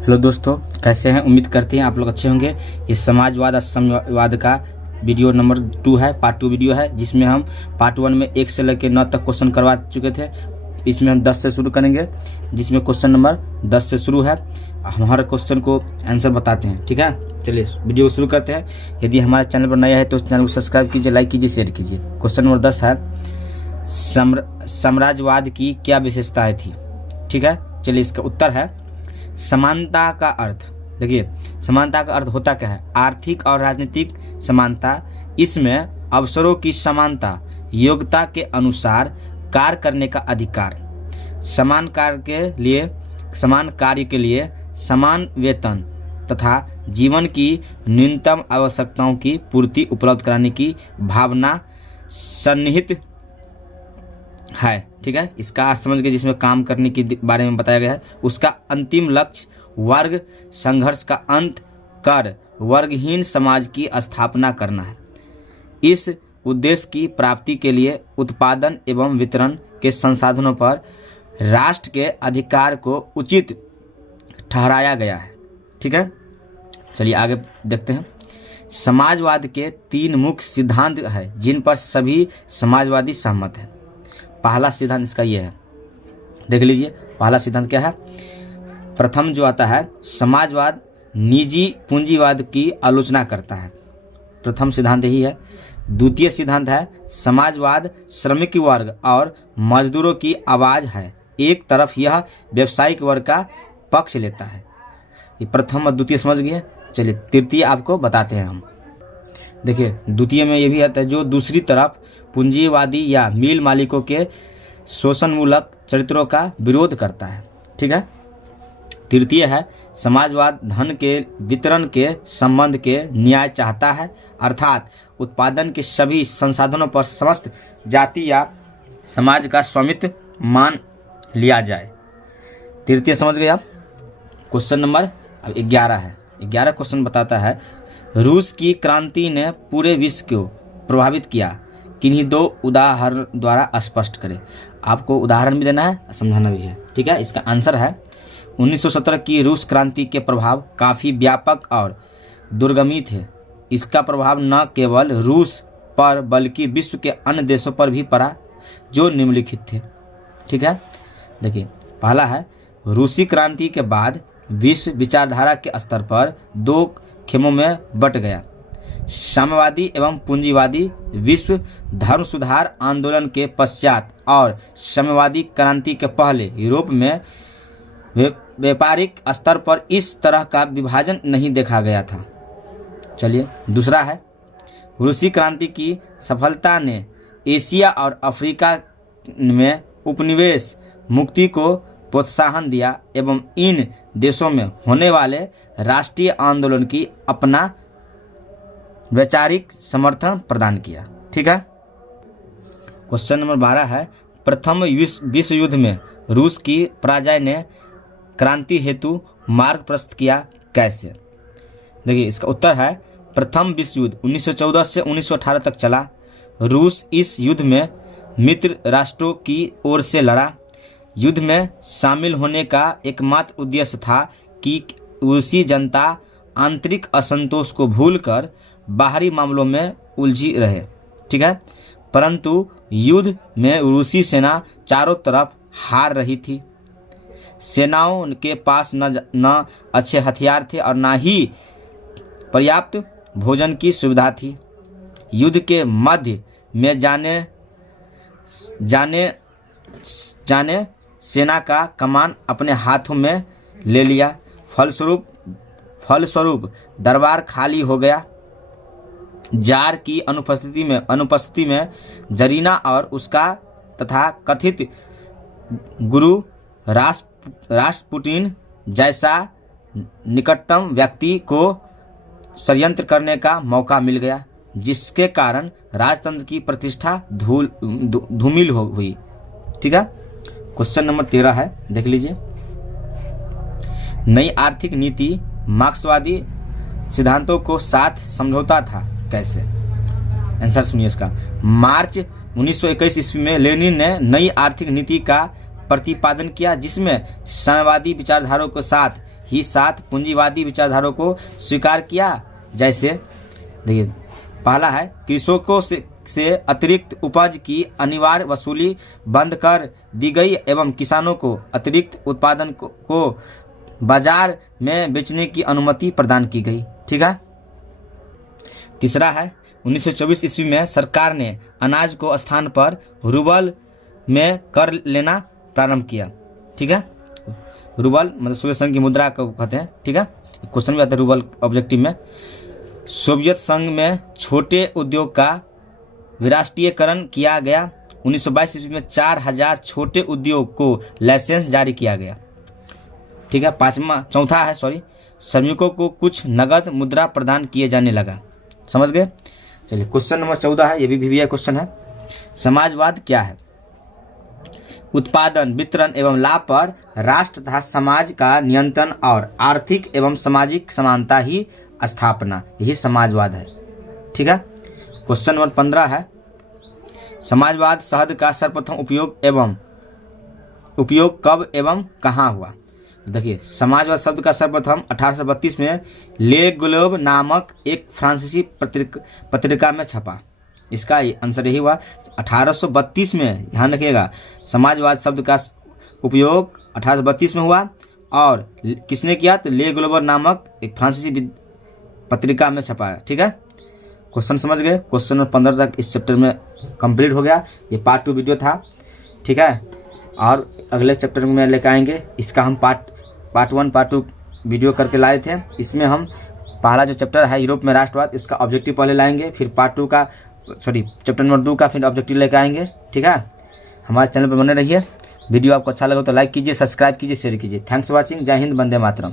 Hello दोस्तों, कैसे हैं? उम्मीद करते हैं आप लोग अच्छे होंगे। ये समाजवाद और साम्यवाद का वीडियो नंबर 2 है, पार्ट 2 वीडियो है, जिसमें हम पार्ट 1 में 1 से लेकर 9 तक क्वेश्चन करवा चुके थे। इसमें हम 10 से शुरू करेंगे, जिसमें क्वेश्चन नंबर 10 से शुरू है। हम हर क्वेश्चन को आंसर बताते हैं, ठीक है। चलिए वीडियो को शुरू करते हैं। यदि हमारे चैनल पर नया है तो चैनल को सब्सक्राइब कीजिए, लाइक कीजिए, शेयर कीजिए। क्वेश्चन नंबर 10 है, साम्राज्यवाद की क्या विशेषताएं थी? ठीक है, चलिए इसका उत्तर है समानता का अर्थ। देखिए, समानता का अर्थ होता क्या है? आर्थिक और राजनीतिक समानता, इसमें अवसरों की समानता, योग्यता के अनुसार कार्य करने का अधिकार, समान कार्य के लिए समान वेतन तथा जीवन की न्यूनतम आवश्यकताओं की पूर्ति उपलब्ध कराने की भावना सन्निहित है। ठीक है, इसका अर्थ समझ गए, जिसमें काम करने के बारे में बताया गया है। उसका अंतिम लक्ष्य वर्ग संघर्ष का अंत कर वर्गहीन समाज की स्थापना करना है। इस उद्देश्य की प्राप्ति के लिए उत्पादन एवं वितरण के संसाधनों पर राष्ट्र के अधिकार को उचित ठहराया गया है। ठीक है, चलिए आगे देखते हैं। समाजवाद के 3 मुख्य सिद्धांत है जिन पर सभी समाजवादी सहमत हैं। पहला सिद्धांत इसका ये है, देख लीजिए। पहला सिद्धांत क्या है? प्रथम जो आता है, समाजवाद निजी पूंजीवाद की आलोचना करता है। प्रथम सिद्धांत यही है। द्वितीय सिद्धांत है, समाजवाद श्रमिक वर्ग और मजदूरों की आवाज़ है। एक तरफ यह व्यावसायिक वर्ग का पक्ष लेता है। ये प्रथम और द्वितीय समझ गए। चलिए तृतीय आपको बताते हैं हम। देखिए, द्वितीय में ये भी आता है, जो दूसरी तरफ पूंजीवादी या मिल मालिकों के शोषणमूलक चरित्रों का विरोध करता है। ठीक है। तृतीय है, समाजवाद धन के वितरण के संबंध के न्याय चाहता है, अर्थात उत्पादन के सभी संसाधनों पर समस्त जाति या समाज का स्वामित्व मान लिया जाए। तृतीय समझ गए आप। क्वेश्चन नंबर 11 है। 11 क्वेश्चन बताता है, रूस की क्रांति ने पूरे विश्व को प्रभावित किया, किन्हीं 2 उदाहरण द्वारा स्पष्ट करें। आपको उदाहरण भी देना है, समझाना भी है। ठीक है, इसका आंसर है 1917 की रूस क्रांति के प्रभाव काफ़ी व्यापक और दूरगामी थे। इसका प्रभाव न केवल रूस पर बल्कि विश्व के अन्य देशों पर भी पड़ा जो निम्नलिखित थे। ठीक है, देखिए, पहला है, रूसी क्रांति के बाद विश्व विचारधारा के स्तर पर 2 खेमों में बट गया। साम्यवादी एवं पूंजीवादी विश्व धर्म सुधार आंदोलन के पश्चात और साम्यवादी क्रांति के पहले यूरोप में व्यापारिक स्तर पर इस तरह का विभाजन नहीं देखा गया था। चलिए दूसरा है, रूसी क्रांति की सफलता ने एशिया और अफ्रीका में उपनिवेश मुक्ति को प्रोत्साहन दिया एवं इन देशों में होने वाले राष्ट्रीय आंदोलन की अपना वैचारिक समर्थन प्रदान किया। ठीक है। क्वेश्चन नंबर 12 है, प्रथम विश्व युद्ध में रूस की पराजय ने क्रांति हेतु मार्ग प्रशस्त किया, कैसे? देखिए, इसका उत्तर है, प्रथम विश्व युद्ध 1914 से 1918 तक चला। रूस इस युद्ध में मित्र राष्ट्रों की ओर से लड़ा। युद्ध में शामिल होने का एकमात्र उद्देश्य था कि रूसी जनता आंतरिक असंतोष को भूलकर बाहरी मामलों में उलझी रहे। ठीक है, परंतु युद्ध में रूसी सेना चारों तरफ हार रही थी। सेनाओं के पास न अच्छे हथियार थे और न ही पर्याप्त भोजन की सुविधा थी। युद्ध के मध्य में जाने सेना का कमान अपने हाथों में ले लिया। फलस्वरूप दरबार खाली हो गया। जार की अनुपस्थिति में जरीना और उसका तथा कथित गुरु रास्पुटिन जैसा निकटतम व्यक्ति को षड्यंत्र करने का मौका मिल गया, जिसके कारण राजतंत्र की प्रतिष्ठा धूमिल हुई। ठीक है। क्वेश्चन नंबर 13 है, देख लीजिए। नई आर्थिक नीति मार्क्सवादी सिद्धांतों को साथ समझौता था, कैसे? आंसर सुनिए इसका। मार्च 1921 ईस्वी में लेनिन ने नई आर्थिक नीति का प्रतिपादन किया, जिसमें साम्यवादी विचारधाराओं के साथ ही 7 पूंजीवादी विचारधाराओं को स्वीकार किया। जैसे देखिए, पहला है कृषकों से अतिरिक्त उपज की अनिवार्य वसूली बंद कर दी गई एवं किसानों को अतिरिक्त उत्पादन को बाजार में बेचने की अनुमति प्रदान की गई। ठीक है। तीसरा है 1924 ईस्वी में सरकार ने अनाज को स्थान पर रूबल में कर लेना प्रारंभ किया। ठीक है। रूबल मतलब सोवियत संघ की मुद्रा को कहते हैं। ठीक है। क्वेश्चन भी आता है रूबल ऑब्जेक्टिव में। सोवियत संघ में छोटे उद्योग का विराष्ट्रीयकरण किया गया। 1922 ईस्वी में 4000 छोटे उद्योग को लाइसेंस जारी किया गया। ठीक है। चौथा है श्रमिकों को कुछ नगद मुद्रा प्रदान किए जाने लगा। समझ गए। चलिए क्वेश्चन नंबर 14 है, ये भी VVI क्वेश्चन है। समाजवाद क्या है? उत्पादन, वितरण एवं लाभ पर राष्ट्र तथा समाज का नियंत्रण और आर्थिक एवं सामाजिक समानता ही स्थापना, यही समाजवाद है। ठीक है। क्वेश्चन नंबर 15 है, समाजवाद शब्द का सर्वप्रथम उपयोग कब एवं कहाँ हुआ? देखिए, समाजवाद शब्द का सर्वप्रथम 1832 में ले ग्लोब नामक एक फ्रांसीसी पत्रिका में छपा। इसका आंसर यही हुआ 1832 में। ध्यान रखिएगा, समाजवाद शब्द का उपयोग 1832 में हुआ और किसने किया? तो ले ग्लोब नामक एक फ्रांसीसी पत्रिका में छपा है। ठीक है। क्वेश्चन समझ गए। क्वेश्चन नंबर 15 तक इस चैप्टर में कंप्लीट हो गया। ये पार्ट 2 वीडियो था। ठीक है। और अगले चैप्टर में लेकर आएंगे। इसका हम पार्ट 1 पार्ट 2 वीडियो करके लाए थे। इसमें हम पहला जो चैप्टर है यूरोप में राष्ट्रवाद, इसका ऑब्जेक्टिव पहले लाएंगे, फिर चैप्टर नंबर 2 का फिर ऑब्जेक्टिव लेकर आएंगे। ठीक है। हमारे चैनल पर बने रहिए। वीडियो आपको अच्छा लगा तो लाइक कीजिए, सब्सक्राइब कीजिए, शेयर कीजिए। Thanks for watching. जय हिंद, वंदे मातरम।